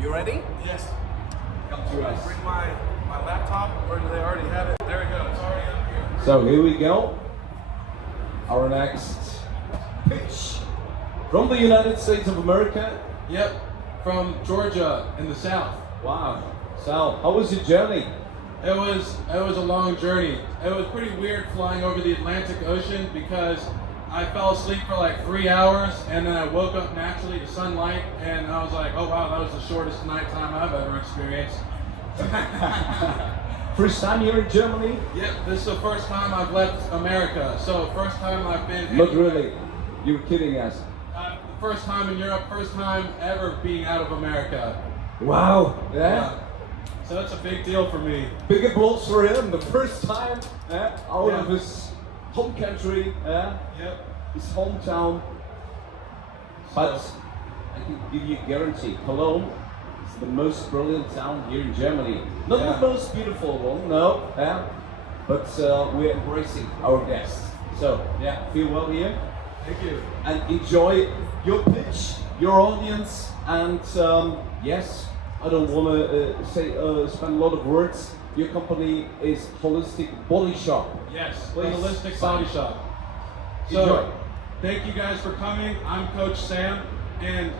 You ready? Yes. Come to us. Bring my laptop, or do they already have it? There we go. It's already up here. So here we go. Our next pitch from the United States of America. Yep. From Georgia in the south. Wow. Sal, how was your journey? It was a long journey. It was pretty weird flying over the Atlantic Ocean because I fell asleep for like 3 hours and then I woke up naturally to sunlight and I was like, oh wow, that was the shortest nighttime I've ever experienced. First time here in Germany? Yep, this is the first time I've left America. So first time I've been Not anywhere. really. You're kidding us. First time in Europe, first time ever being out of America. Wow. Yeah. So that's a big deal for me. Big applause for him. The first time out Yeah. of his home country, Yep. his hometown. But I can give you a guarantee, Cologne is the most brilliant town here in Germany. Not Yeah. the most beautiful one, no. But we're embracing our guests. So feel well here. Thank you. And enjoy your pitch, your audience, and yes, I don't want to spend a lot of words. Your company is Holistic Body Shop. Yes, the Please Holistic sign. Body Shop. Enjoy. So, thank you guys for coming. I'm Coach Sam, and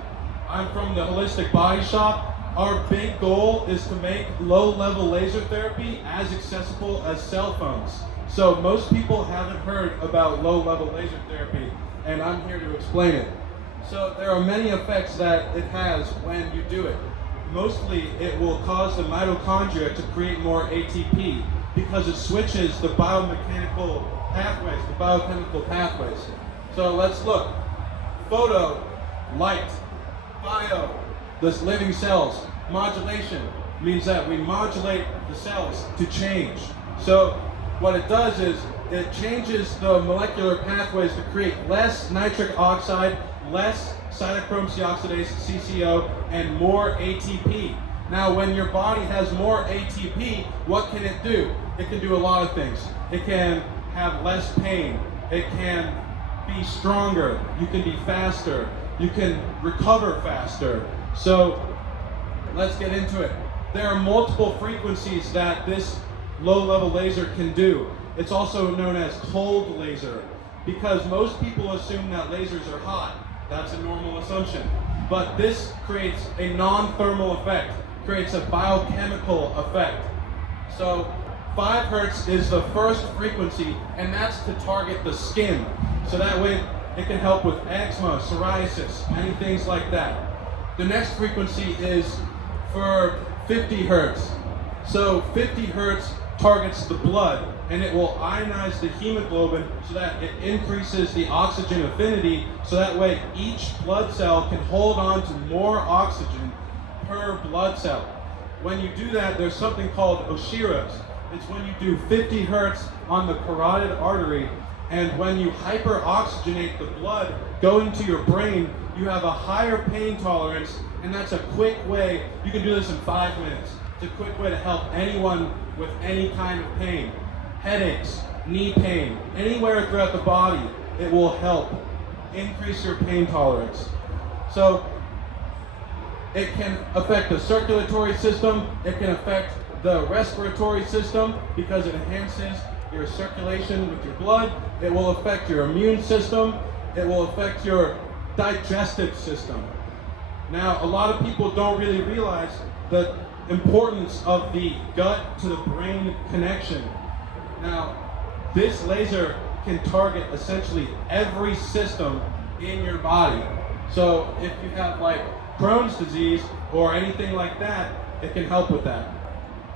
I'm from the Holistic Body Shop. Our big goal is to make low-level laser therapy as accessible as cell phones. So most people haven't heard about low-level laser therapy, and I'm here to explain it. So there are many effects that it has when you do it. Mostly it will cause the mitochondria to create more ATP because it switches the biochemical pathways. So let's look. Photo, light, bio, this living cells. Modulation means that we modulate the cells to change. So what it does is it changes the molecular pathways to create less nitric oxide, less cytochrome C oxidase, CCO, and more ATP. Now, when your body has more ATP, what can it do? It can do a lot of things. It can have less pain. It can be stronger. You can be faster. You can recover faster. So, let's get into it. There are multiple frequencies that this low-level laser can do. It's also known as cold laser because most people assume that lasers are hot. That's a normal assumption. But this creates a non-thermal effect, creates a biochemical effect. So 5 hertz is the first frequency, and that's to target the skin. So that way it can help with eczema, psoriasis, many things like that. The next frequency is for 50 hertz. So 50 hertz targets the blood, and it will ionize the hemoglobin so that it increases the oxygen affinity, so that way each blood cell can hold on to more oxygen per blood cell. When you do that, there's something called Oshiras. It's when you do 50 hertz on the carotid artery, and when you hyperoxygenate the blood going to your brain, you have a higher pain tolerance, and that's a quick way. You can do this in 5 minutes. It's a quick way to help anyone with any kind of pain. Headaches, knee pain, anywhere throughout the body, it will help increase your pain tolerance. So it can affect the circulatory system, it can affect the respiratory system because it enhances your circulation with your blood, it will affect your immune system, it will affect your digestive system. Now, a lot of people don't really realize the importance of the gut to the brain connection. Now, this laser can target essentially every system in your body. So if you have like Crohn's disease or anything like that, it can help with that.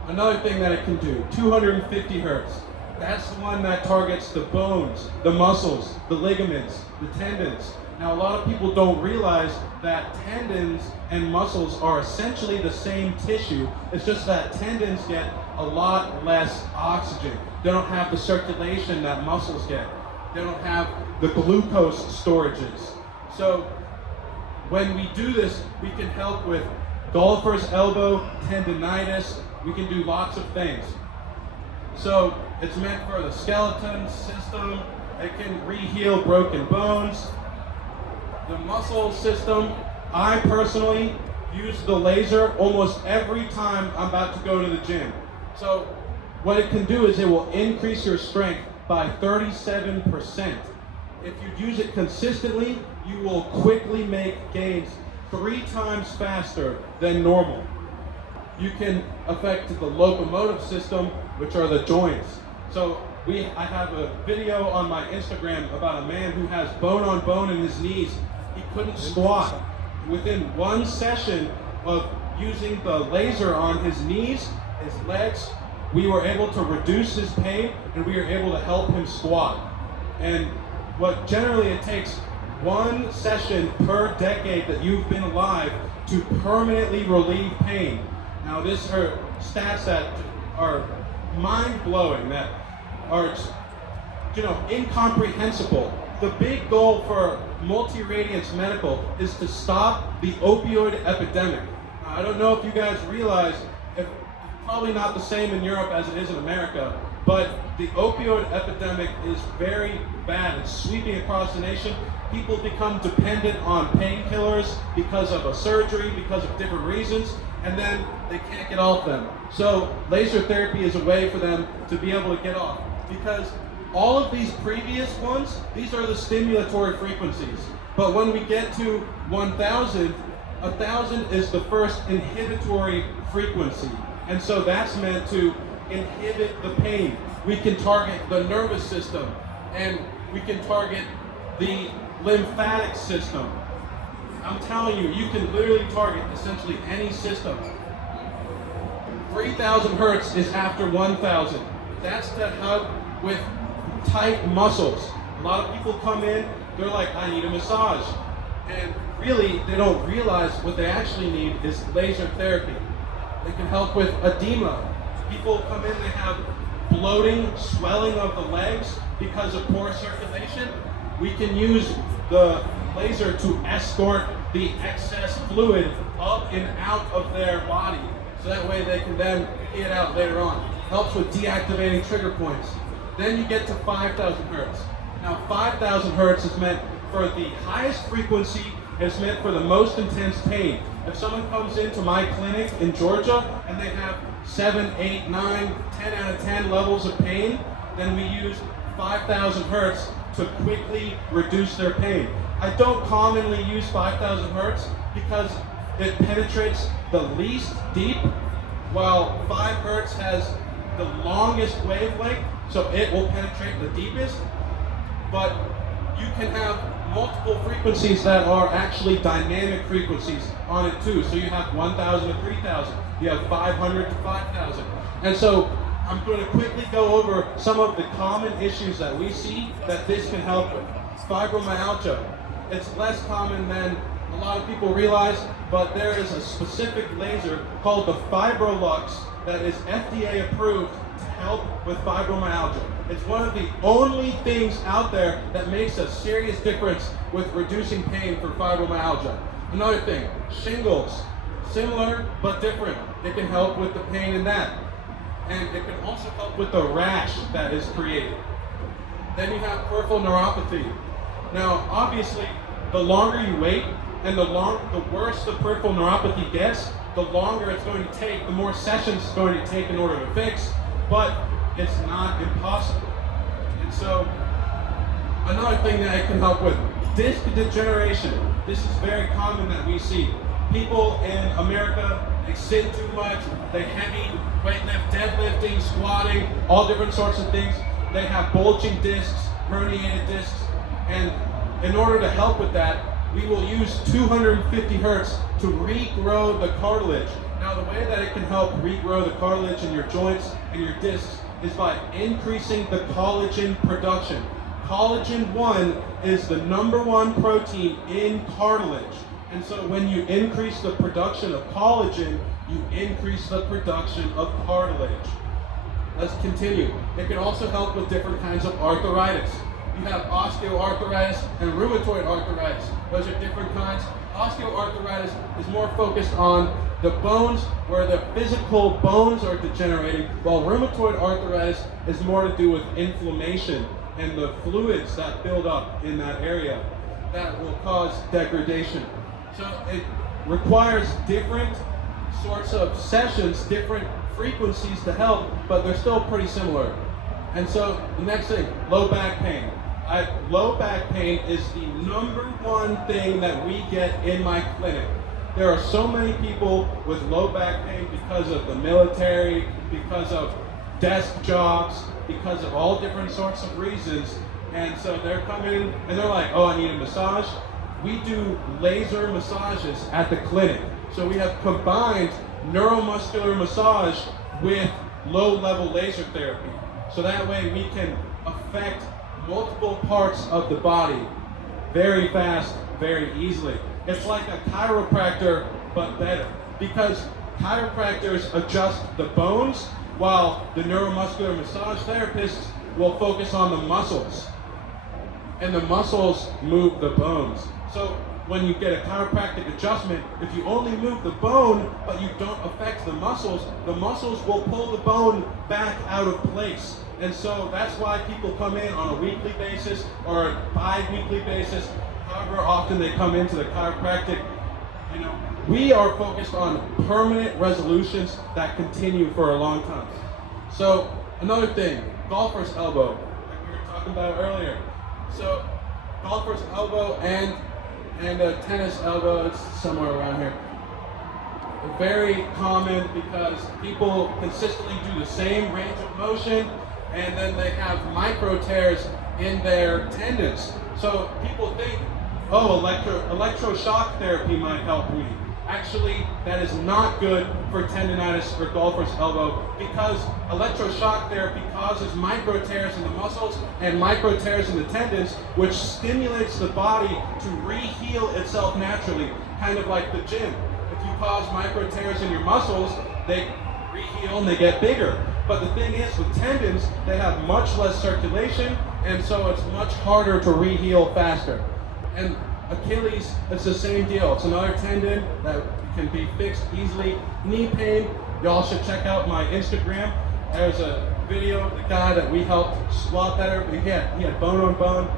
Another thing that it can do, 250 hertz. That's the one that targets the bones, the muscles, the ligaments, the tendons. Now, a lot of people don't realize that tendons and muscles are essentially the same tissue. It's just that tendons get a lot less oxygen. They don't have the circulation that muscles get. They don't have the glucose storages. So when we do this, we can help with golfer's elbow, tendinitis. We can do lots of things. So it's meant for the skeleton system. It can re-heal broken bones. The muscle system, I personally use the laser almost every time I'm about to go to the gym. So what it can do is it will increase your strength by 37%. If you use it consistently, you will quickly make gains 3 times faster than normal. You can affect the locomotive system, which are the joints. So I have a video on my Instagram about a man who has bone on bone in his knees. He couldn't squat. Within 1 session of using the laser on his knees, his legs, we were able to reduce his pain and we were able to help him squat. And what generally it takes 1 session per decade that you've been alive to permanently relieve pain. Now these are stats that are mind-blowing, that are, incomprehensible. The big goal for Multi-Radiance Medical is to stop the opioid epidemic. Now, I don't know if you guys realize, probably not the same in Europe as it is in America, but the opioid epidemic is very bad. It's sweeping across the nation. People become dependent on painkillers because of a surgery, because of different reasons, and then they can't get off them. So laser therapy is a way for them to be able to get off. Because all of these previous ones, these are the stimulatory frequencies. But when we get to 1,000, 1,000 is the first inhibitory frequency. And so that's meant to inhibit the pain. We can target the nervous system, and we can target the lymphatic system. I'm telling you, you can literally target essentially any system. 3,000 hertz is after 1,000. That's to help with tight muscles. A lot of people come in, they're like, I need a massage. And really, they don't realize what they actually need is laser therapy. They can help with edema. People come in, they have bloating, swelling of the legs because of poor circulation. We can use the laser to escort the excess fluid up and out of their body. So that way they can then get out later on. Helps with deactivating trigger points. Then you get to 5,000 hertz. Now 5,000 hertz is meant for the highest frequency. It's meant for the most intense pain. If someone comes into my clinic in Georgia and they have 7, 8, 9, 10 out of 10 levels of pain, then we use 5,000 hertz to quickly reduce their pain. I don't commonly use 5,000 hertz because it penetrates the least deep, while 5 hertz has the longest wavelength, so it will penetrate the deepest. But you can have multiple frequencies that are actually dynamic frequencies on it too. So you have 1,000 to 3,000, you have 500 to 5,000. And so I'm going to quickly go over some of the common issues that we see that this can help with. Fibromyalgia. It's less common than a lot of people realize, but there is a specific laser called the FibroLux that is FDA approved to help with fibromyalgia. It's one of the only things out there that makes a serious difference with reducing pain for fibromyalgia. Another thing, shingles. Similar but different. It can help with the pain in that. And it can also help with the rash that is created. Then you have peripheral neuropathy. Now, obviously, the longer you wait and the worse the peripheral neuropathy gets, the longer it's going to take, the more sessions it's going to take in order to fix, but it's not impossible. And so, another thing that it can help with, disc degeneration. This is very common that we see. People in America, they sit too much, they heavy weightlift, deadlifting, squatting, all different sorts of things. They have bulging discs, herniated discs, and in order to help with that, we will use 250 hertz to regrow the cartilage. Now, the way that it can help regrow the cartilage in your joints and your discs is by increasing the collagen production. Collagen 1 is the #1 protein in cartilage. And so when you increase the production of collagen, you increase the production of cartilage. Let's continue. It can also help with different kinds of arthritis. You have osteoarthritis and rheumatoid arthritis. Those are different kinds. Osteoarthritis is more focused on the bones, where the physical bones are degenerating, while rheumatoid arthritis is more to do with inflammation and the fluids that build up in that area that will cause degradation. So requires different sorts of sessions, different frequencies to help, but they're still pretty similar. And so the next thing, low back pain. Low back pain is the number one thing that we get in my clinic. There are so many people with low back pain because of the military, because of desk jobs, because of all different sorts of reasons. And so they're coming and they're like, oh, I need a massage. We do laser massages at the clinic. So we have combined neuromuscular massage with low-level laser therapy. So that way we can affect multiple parts of the body very fast, very easily. It's like a chiropractor, but better. Because chiropractors adjust the bones, while the neuromuscular massage therapists will focus on the muscles. And the muscles move the bones. So when you get a chiropractic adjustment, if you only move the bone, but you don't affect the muscles will pull the bone back out of place. And so that's why people come in on a weekly basis or a bi-weekly basis, however often they come into the chiropractic. You know, we are focused on permanent resolutions that continue for a long time. So another thing, golfer's elbow, like we were talking about earlier. So golfer's elbow and a tennis elbow, it's somewhere around here. Very common because people consistently do the same range of motion and then they have micro tears in their tendons. So people think, oh, electroshock therapy might help me. Actually, that is not good for tendonitis or golfer's elbow because electroshock therapy causes micro tears in the muscles and micro tears in the tendons, which stimulates the body to re-heal itself naturally, kind of like the gym. If you cause micro tears in your muscles, they re-heal and they get bigger. But the thing is, with tendons, they have much less circulation, and so it's much harder to re-heal faster. And Achilles, it's the same deal. It's another tendon that can be fixed easily. Knee pain, y'all should check out my Instagram. There's a video of the guy that we helped squat better, but he had bone on bone.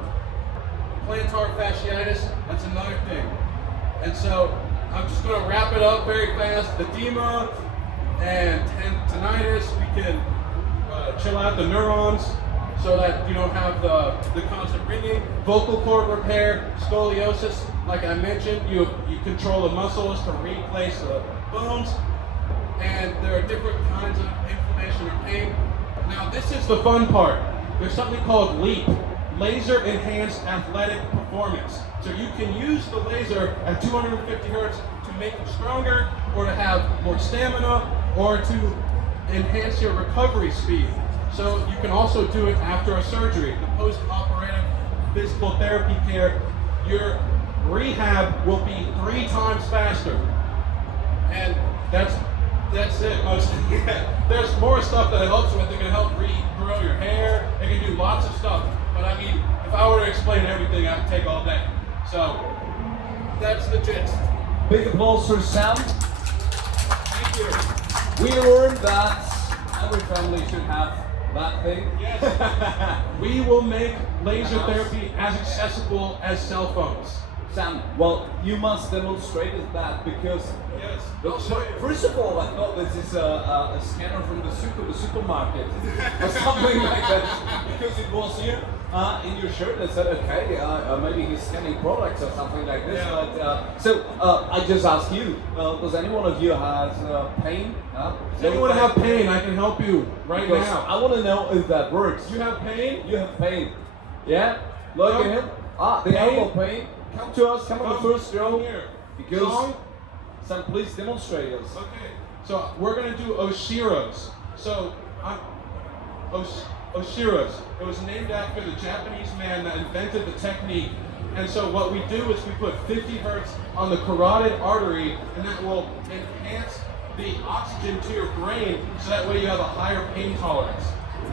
Plantar fasciitis, that's another thing. And so I'm just going to wrap it up very fast. Edema and tendinitis, we can chill out the neurons so that you don't have the constant ringing. Vocal cord repair, scoliosis, like I mentioned, you control the muscles to replace the bones. And there are different kinds of inflammation or pain. Now this is the fun part. There's something called LEAP, Laser Enhanced Athletic Performance. So you can use the laser at 250 hertz to make you stronger, or to have more stamina, or to enhance your recovery speed. So you can also do it after a surgery, the post-operative physical therapy care. Your rehab will be 3 times faster. And that's it mostly. There's more stuff that it helps with. It can help regrow your hair. It can do lots of stuff. But I mean, if I were to explain everything, I'd take all day. So that's the gist. Big applause for Sam. Thank you. We learned that every family should have that thing. Yes. We will make laser therapy as accessible as cell phones. Sam, well, you must demonstrate that because Yes. first of all, I thought this is a scanner from the supermarket or something like that, because it was here in your shirt. I said, okay, maybe he's scanning products or something like this. Yeah. But I just ask you, does any one of you has pain? Does anyone have pain? I can help you right Because now. I want to know if that works. You have pain? You have pain. Yeah? Look at him. The Pain? elbow pain. Come to us. Come on the first row. Here. Because Song? Sam, please demonstrate us. Okay. So we're gonna do Oshiros. So Oshiros. It was named after the Japanese man that invented the technique. And so what we do is we put 50 hertz on the carotid artery, and that will enhance the oxygen to your brain, so that way you have a higher pain tolerance.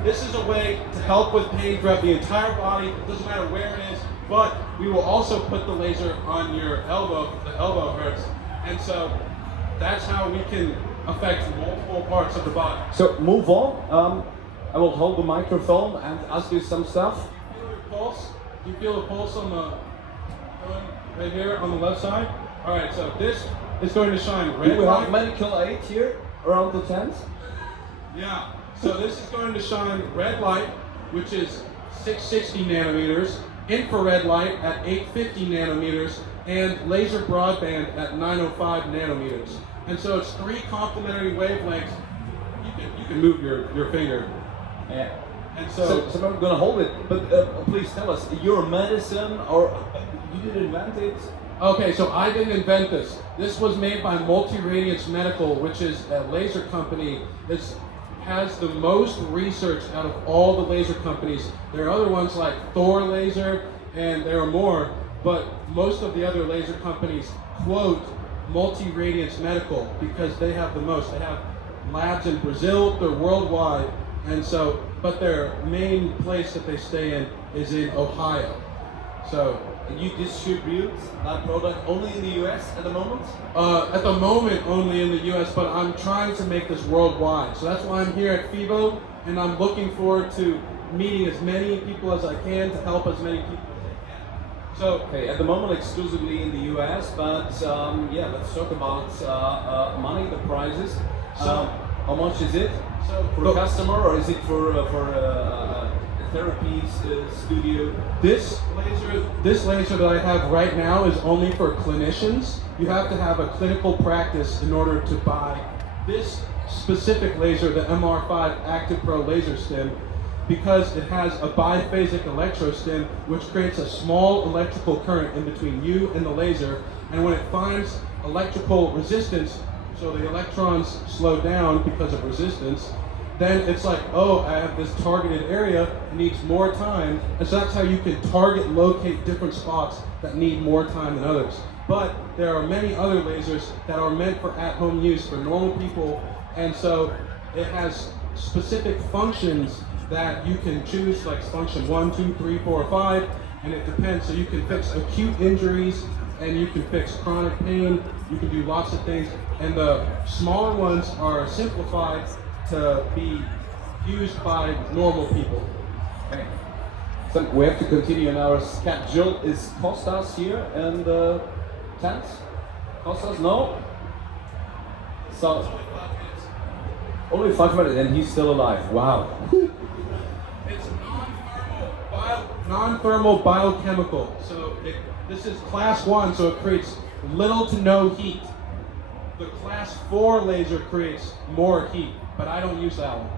This is a way to help with pain throughout the entire body. It doesn't matter where it is, but we will also put the laser on your elbow. The elbow hurts. And so that's how we can affect multiple parts of the body. So move on. I will hold the microphone and ask you some stuff. Do you feel your pulse? Do you feel the pulse on the right here on the left side? All right. So this is going to shine red Do we light. have medical aid here around the tent? Yeah, so this is going to shine red light, which is 660 nanometers, infrared light at 850 nanometers, and laser broadband at 905 nanometers. And so it's 3 complementary wavelengths. You can move your finger. Yeah. And So I'm gonna hold it, but please tell us, your medicine, or you didn't invent it? okay, so I didn't invent this. This was made by Multi-Radiance Medical, which is a laser company that has the most research out of all the laser companies. There are other ones like Thor Laser, and there are more, but most of the other laser companies quote Multi-Radiance Medical because they have the most. They have labs in Brazil, they're worldwide, and so, but their main place that they stay in is in Ohio. So, You distribute that product only in the US at the moment? at the moment, only in the U.S., but I'm trying to make this worldwide. So that's why I'm here at FIBO, and I'm looking forward to meeting as many people as I can to help as many people as I can. So, Okay, at the moment exclusively in the US, but yeah, let's talk about money, the prices. How much is it for a customer, or is it for a therapy studio? this laser that I have right now is only for clinicians. You have to have a clinical practice in order to buy this specific laser, the MR5 Active Pro laser stim, because it has a biphasic electrostim, which creates a small electrical current in between you and the laser, and when it finds electrical resistance, so the electrons slow down because of resistance, then it's like, oh, I have this targeted area, it needs more time, and so that's how you can target locate different spots that need more time than others. But there are many other lasers that are meant for at-home use for normal people, and so it has specific functions that you can choose, like function 1, 2, 3, 4, 5, and it depends. So you can fix acute injuries, and you can fix chronic pain, you can do lots of things, and the smaller ones are simplified to be used by normal people. Okay. So we have to continue in our schedule. Is Kostas here in the tent? Kostas, no? So, only 5 minutes and he's still alive. Wow. It's non-thermal biochemical. So this is class 1, so it creates little to no heat. The class 4 laser creates more heat, but I don't use that one.